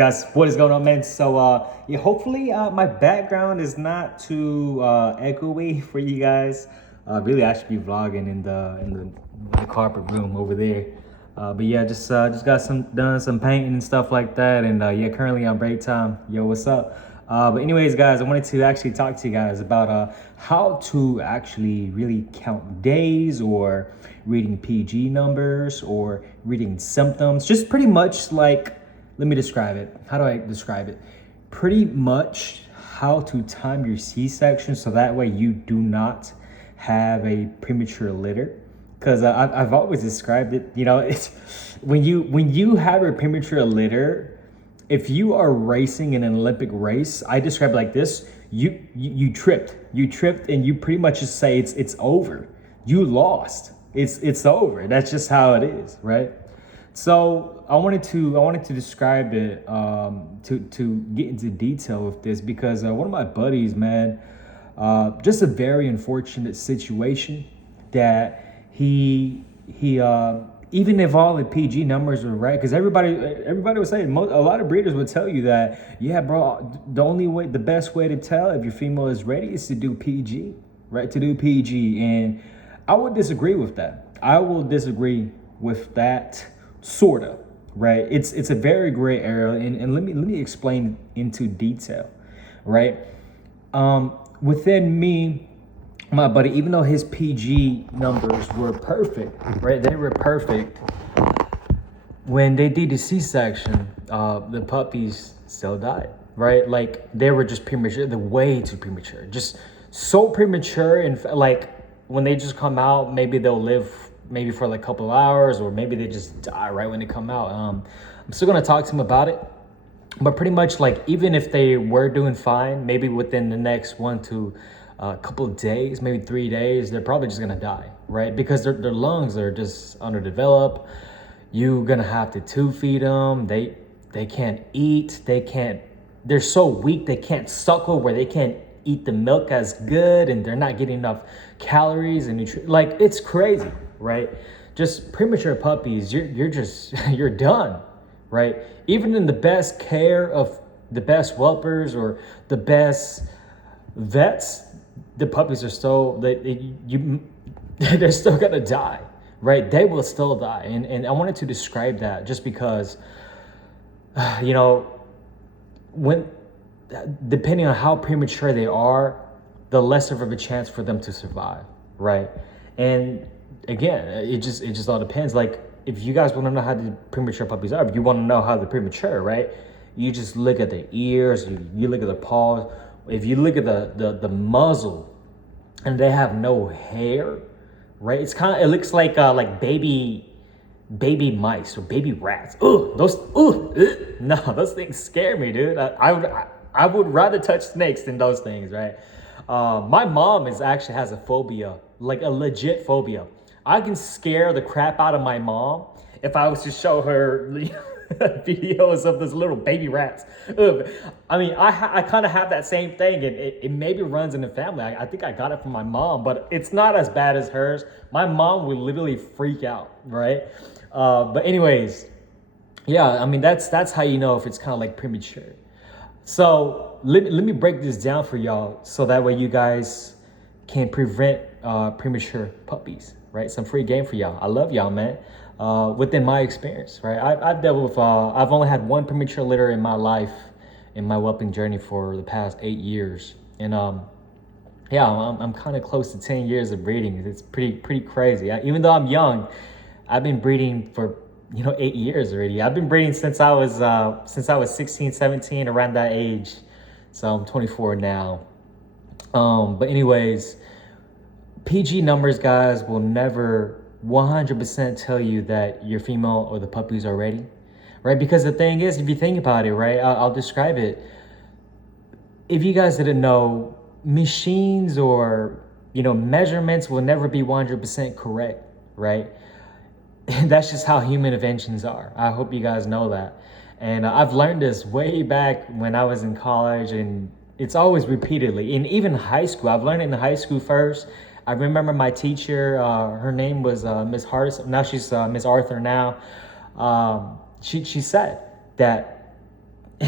Guys, what is going on, man? So yeah, hopefully my background is not too echoey for you guys. Really, I should be vlogging in the carpet room over there. But yeah, just got done some painting and stuff like that, and yeah, currently on break time. Yo, what's up? But anyways, guys, I wanted to actually talk to you guys about how to actually really count days, or reading PG numbers, or reading symptoms. Just pretty much like, let me describe it. How do I describe it? Pretty much how to time your C-section so that way you do not have a premature litter. Because I've always described it, it's when you have a premature litter, if you are racing in an Olympic race, I describe it like this: you tripped, and you pretty much just say it's over. You lost. It's over. That's just how it is, right? So I wanted to describe it, to get into detail with this, because one of my buddies, man, just a very unfortunate situation that he even if all the PG numbers were right, because everybody was saying, a lot of breeders would tell you that, yeah, bro, the best way to tell if your female is ready is to do PG, right? To do PG, and I would disagree with that. I will disagree with that, sorta, right? It's a very gray area, and let me explain into detail, right? Within me, my buddy, even though his PG numbers were perfect, right? They were perfect. When they did the C-section, the puppies still died, right? Like, they were just premature, they're way too premature, just so premature. And like, when they just come out, maybe they'll live maybe for like a couple of hours, or maybe they just die right when they come out. I'm still gonna talk to him about it, but pretty much, like, even if they were doing fine, maybe within the next 1 to a couple of days, maybe 3 days, they're probably just gonna die, right? Because their lungs are just underdeveloped. You're gonna have to tube feed them. They can't eat. They're so weak they can't suckle, where they can't eat the milk as good, and they're not getting enough calories and nutrition. Like, it's crazy, right? Just premature puppies, you're just you're done, right? Even in the best care of the best whelpers or the best vets, the puppies are still they're still gonna die, right? They will still die. And I wanted to describe that just because, you know, when depending on how premature they are, the less of a chance for them to survive, right? And again, it just all depends. Like, if you guys want to know how the premature puppies are, if you want to know how they're premature, right? You just look at the ears, you look at the paws. If you look at the muzzle, and they have no hair, right? It looks like baby mice or baby rats. Ooh, no, those things scare me, dude. I would rather touch snakes than those things, right? My mom actually has a phobia, like a legit phobia. I can scare the crap out of my mom if I was to show her videos of those little baby rats. Ugh. I mean, I kind of have that same thing, and it maybe runs in the family. I think I got it from my mom, but it's not as bad as hers. My mom would literally freak out, right? But anyways, yeah, I mean, that's how you know if it's kind of like premature. So let me break this down for y'all, so that way you guys can prevent premature puppies, right? Some free game for y'all. I love y'all, man. Within my experience, right? I've dealt with, I've only had one premature litter in my life, in my whelping journey for the past 8 years. And yeah, I'm kind of close to 10 years of breeding. It's pretty crazy. Even though I'm young, I've been breeding for 8 years already. I've been breeding since I was 16, 17, around that age. So I'm 24 now. But anyways, PG numbers, guys, will never 100% tell you that your female or the puppies are ready, right? Because the thing is, if you think about it, right, I'll describe it. If you guys didn't know, machines or measurements will never be 100% correct, right? That's just how human inventions are. I hope you guys know that. And I've learned this way back when I was in college, and it's always repeatedly. And even high school, I've learned it in high school first. I remember my teacher, her name was Miss Hardison. Now she's Miss Arthur now. She said that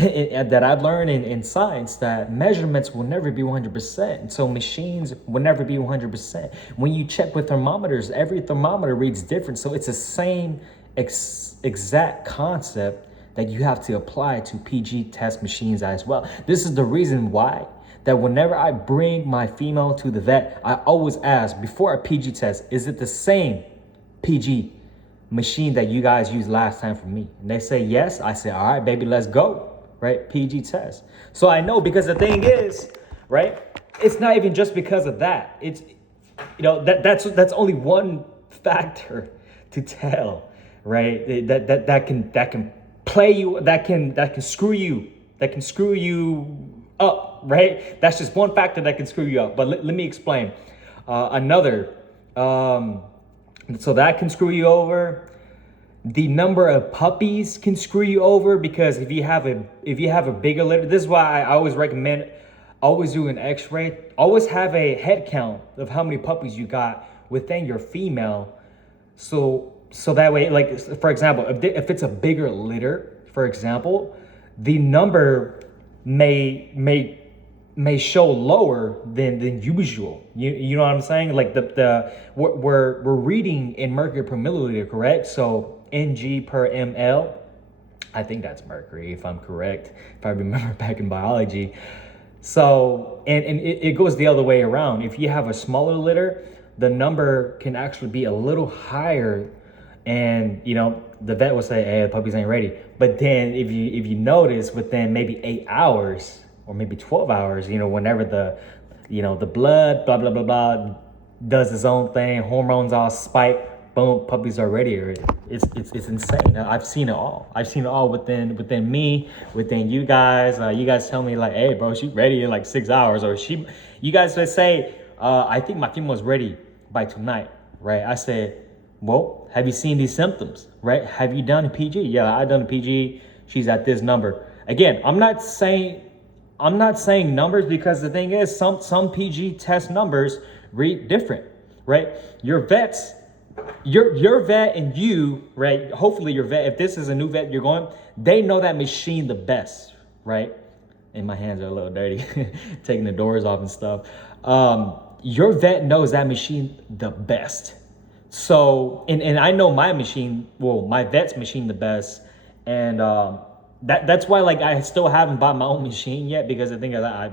that I've learned in science, that measurements will never be 100%. And so machines will never be 100%. When you check with thermometers, every thermometer reads different. So it's the same exact concept that you have to apply to PG test machines as well. This is the reason why that whenever I bring my female to the vet, I always ask before a PG test, is it the same PG machine that you guys used last time for me? And they say yes. I say, all right, baby, let's go, right? PG test. So I know, because the thing is, right, it's not even just because of that. It's, that's only one factor to tell, right? That can play you, that can screw you up, right? That's just one factor that can screw you up. But let me explain. Another, so that can screw you over. The number of puppies can screw you over, because if you have a bigger litter, this is why I always recommend always do an x-ray. Always have a head count of how many puppies you got within your female. So that way, like, for example, if it's a bigger litter, for example, the number may show lower than usual. You know what I'm saying? Like we're reading in mercury per milliliter, correct? So Ng per ml. I think that's mercury, if I'm correct, if I remember back in biology. So and it goes the other way around. If you have a smaller litter, the number can actually be a little higher. And the vet will say, hey, the puppies ain't ready. But then if you notice, within maybe 8 hours or maybe 12 hours, whenever the blood, blah, blah, blah, blah, does its own thing, hormones all spike, boom, puppies are ready already. It's insane. I've seen it all. I've seen it all within me, within you guys. You guys tell me like, hey, bro, she ready in like 6 hours. Or you guys would say, I think my female's ready by tonight, right? I said, well, have you seen these symptoms, right? Have you done a PG? Yeah, I done a PG. She's at this number. Again, I'm not saying numbers, because the thing is, some PG test numbers read different, right? Your vet and you, right? Hopefully your vet, if this is a new vet you're going, they know that machine the best, right? And my hands are a little dirty, taking the doors off and stuff. Your vet knows that machine the best. So, and I know my vet's machine the best. And that's why, like, I still haven't bought my own machine yet, because the thing is, I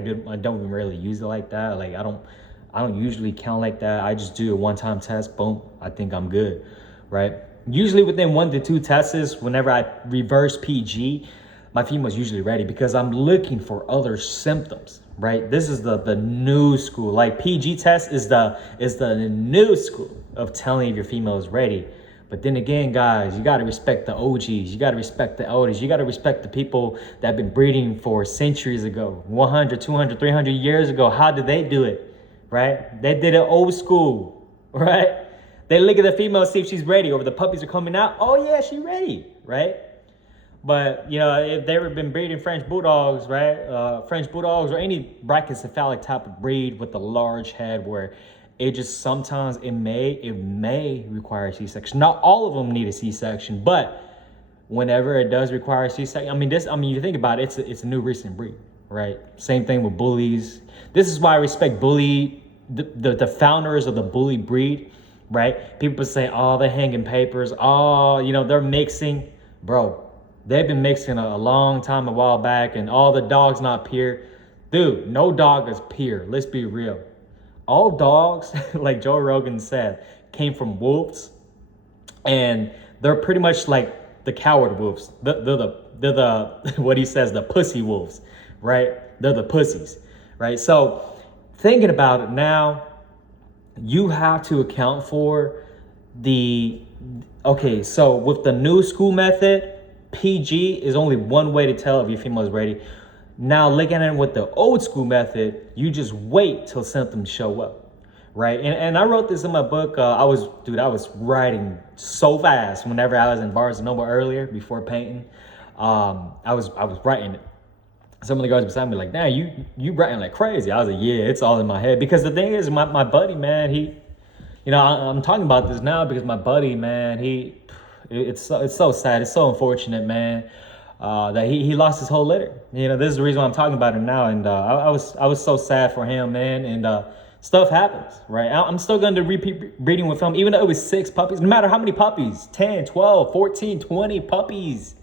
don't even really use it like that. Like, I don't usually count like that. I just do a one-time test, boom, I think I'm good, right? Usually within 1 to 2 tests, whenever I reverse PG, my female's usually ready, because I'm looking for other symptoms, right? This is the new school. Like, PG test is the new school of telling if your female is ready. But then again, guys, you got to respect the OGs. You got to respect the elders. You got to respect the people that have been breeding for centuries ago, 100, 200, 300 years ago. How did they do it, right? They did it old school, right? They look at the female, see if she's ready, or if the puppies are coming out. Oh, yeah, she's ready, right? But, if they've been breeding French Bulldogs, right? French Bulldogs or any brachycephalic type of breed with a large head, where it just sometimes it may require a C-section. Not all of them need a C-section, but whenever it does require a C-section, you think about it, it's a new recent breed, right? Same thing with bullies. This is why I respect the founders of the bully breed, right? People say, oh, they're hanging papers. Oh, they're mixing. Bro, they've been mixing a long time, a while back, and all the dogs not pure. Dude, no dog is pure. Let's be real. All dogs, like Joe Rogan said, came from wolves, and they're pretty much like the coward wolves. They're the what he says, the pussy wolves, right? They're the pussies, right? So thinking about it now, you have to account for so with the new school method, PG is only one way to tell if your female is ready. Now, looking at it with the old school method, you just wait till symptoms show up, right? And I wrote this in my book. I was writing so fast whenever I was in Barnes and Noble earlier before painting. I was writing it. Some of the guys beside me like, "Nah, you writing like crazy." I was like, "Yeah, it's all in my head." Because the thing is, my buddy, man, I'm talking about this now because my buddy, man, it's so sad, it's so unfortunate, man. that he lost his whole litter. You know, this is the reason why I'm talking about it now. And I was so sad for him, man. And stuff happens, right? I'm still going to repeat breeding with him, even though it was 6 puppies. No matter how many puppies, 10, 12, 14, 20 puppies,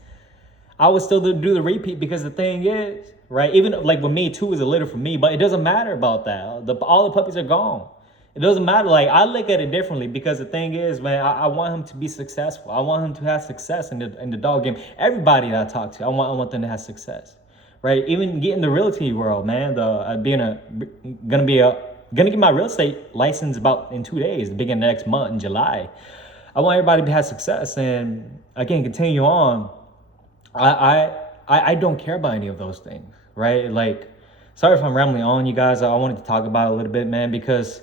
I would still do the repeat, because the thing is, right, even like with me, 2 is a litter for me, but it doesn't matter about that. All the puppies are gone. It doesn't matter. Like, I look at it differently, because the thing is, man, I want him to be successful. I want him to have success in the dog game. Everybody that I talk to, I want them to have success, right? Even getting the realty world, man. Gonna get my real estate license about in 2 days, the beginning of next month in July. I want everybody to have success, and again, continue on. I don't care about any of those things, right? Like, sorry if I'm rambling on, you guys. I wanted to talk about it a little bit, man, because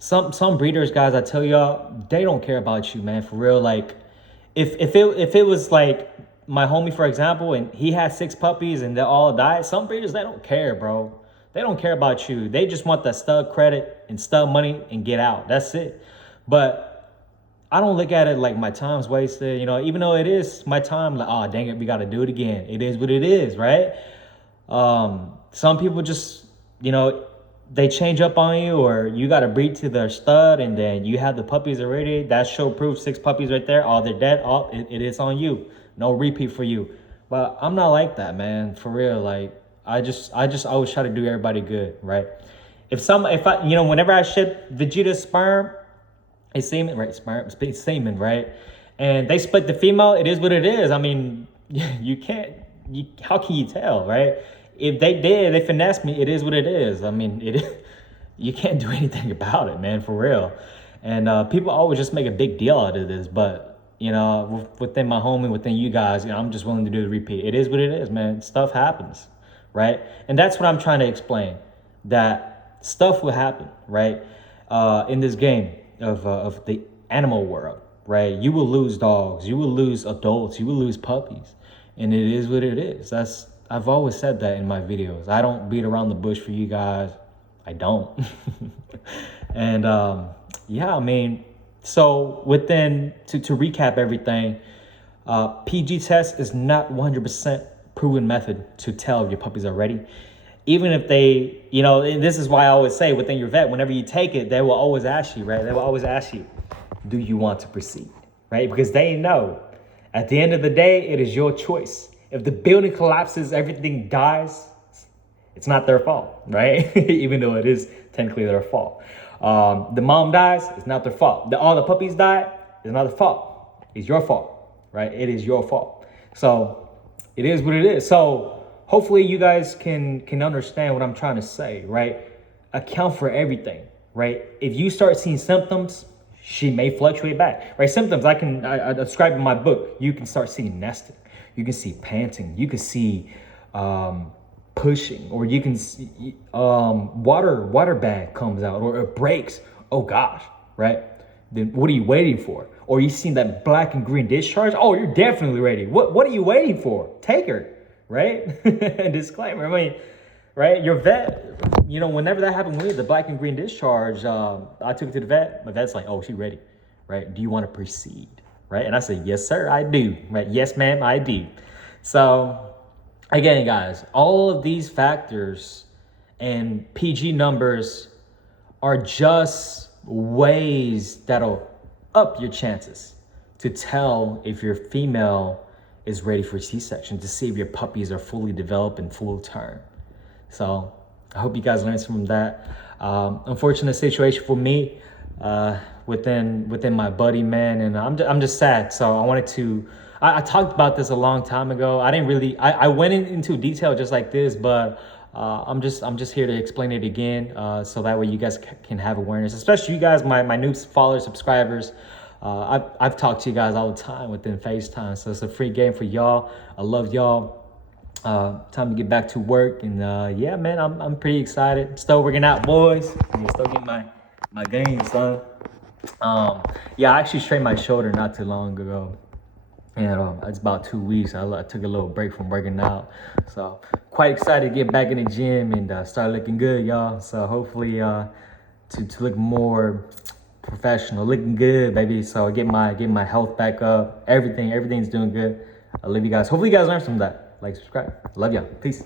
some breeders, guys, I tell y'all, they don't care about you, man, for real. Like, if it was like my homie, for example, and he had 6 puppies and they all died, some breeders, they don't care, bro. They don't care about you. They just want that stud credit and stud money and get out. That's it. But I don't look at it like my time's wasted, you know, even though it is my time, like, oh, dang it, we got to do it again. It is what it is, right? Some people just, you know, they change up on you, or you got to breed to their stud, and then you have the puppies already. That's show proof, 6 puppies right there. Oh, they're dead. Oh, it is on you. No repeat for you. But I'm not like that, man, for real. Like, I just always try to do everybody good, right? If I, you know, whenever I ship Vegeta's sperm, it's semen, right? Sperm, it's semen, right? And they split the female. It is what it is. I mean, how can you tell, right? If they finessed me, it is what it is. I mean, you can't do anything about it, man, for real. And people always just make a big deal out of this, but you know, within my homie, within you guys, you know, I'm just willing to do the repeat. It is what it is, man. Stuff happens, right? And that's what I'm trying to explain. That stuff will happen, right? In this game of the animal world, right? You will lose dogs, you will lose adults, you will lose puppies, and it is what it is. I've always said that in my videos. I don't beat around the bush for you guys. I don't. And yeah, I mean, so to recap everything, PG test is not 100% proven method to tell if your puppies are ready. Even if they, you know, and this is why I always say within your vet, whenever you take it, they will always ask you, right? They will always ask you, do you want to proceed, right? Because they know at the end of the day, it is your choice. If the building collapses, everything dies, it's not their fault, right? Even though it is technically their fault. The mom dies, it's not their fault. All the puppies die, it's not their fault. It's your fault, right? It is your fault. So it is what it is. So hopefully you guys can understand what I'm trying to say, right? Account for everything, right? If you start seeing symptoms, she may fluctuate back, right? Symptoms I describe in my book. You can start seeing nesting. You can see panting. You can see pushing, or you can see water bag comes out, or it breaks. Oh gosh, right? Then what are you waiting for? Or you seen that black and green discharge? Oh, you're definitely ready. What are you waiting for? Take her, right? Disclaimer. I mean, right? Your vet, you know, whenever that happened with me, the black and green discharge, I took it to the vet. My vet's like, oh, she's ready, right? Do you want to proceed, right? And I said, yes, sir, I do, right? Yes, ma'am, I do. So again, guys, all of these factors and PG numbers are just ways that'll up your chances to tell if your female is ready for C-section, to see if your puppies are fully developed and full term. So I hope you guys learned from that. Unfortunate situation for me within my buddy, man, and I'm just sad. So I wanted to. I talked about this a long time ago. I didn't really. I went into detail just like this, but I'm just here to explain it again, so that way you guys can have awareness, especially you guys, my new followers, subscribers. I've talked to you guys all the time within FaceTime, so it's a free game for y'all. I love y'all. Time to get back to work, and yeah, man, I'm pretty excited. Still working out, boys. I'm still getting my game, son. Yeah, I actually strained my shoulder not too long ago. And it's about 2 weeks. I took a little break from working out. So quite excited to get back in the gym and start looking good, y'all. So hopefully to look more professional, looking good, baby. So get my health back up. Everything's doing good. I love you guys. Hopefully you guys learned from that. like, subscribe. Love y'all. Peace.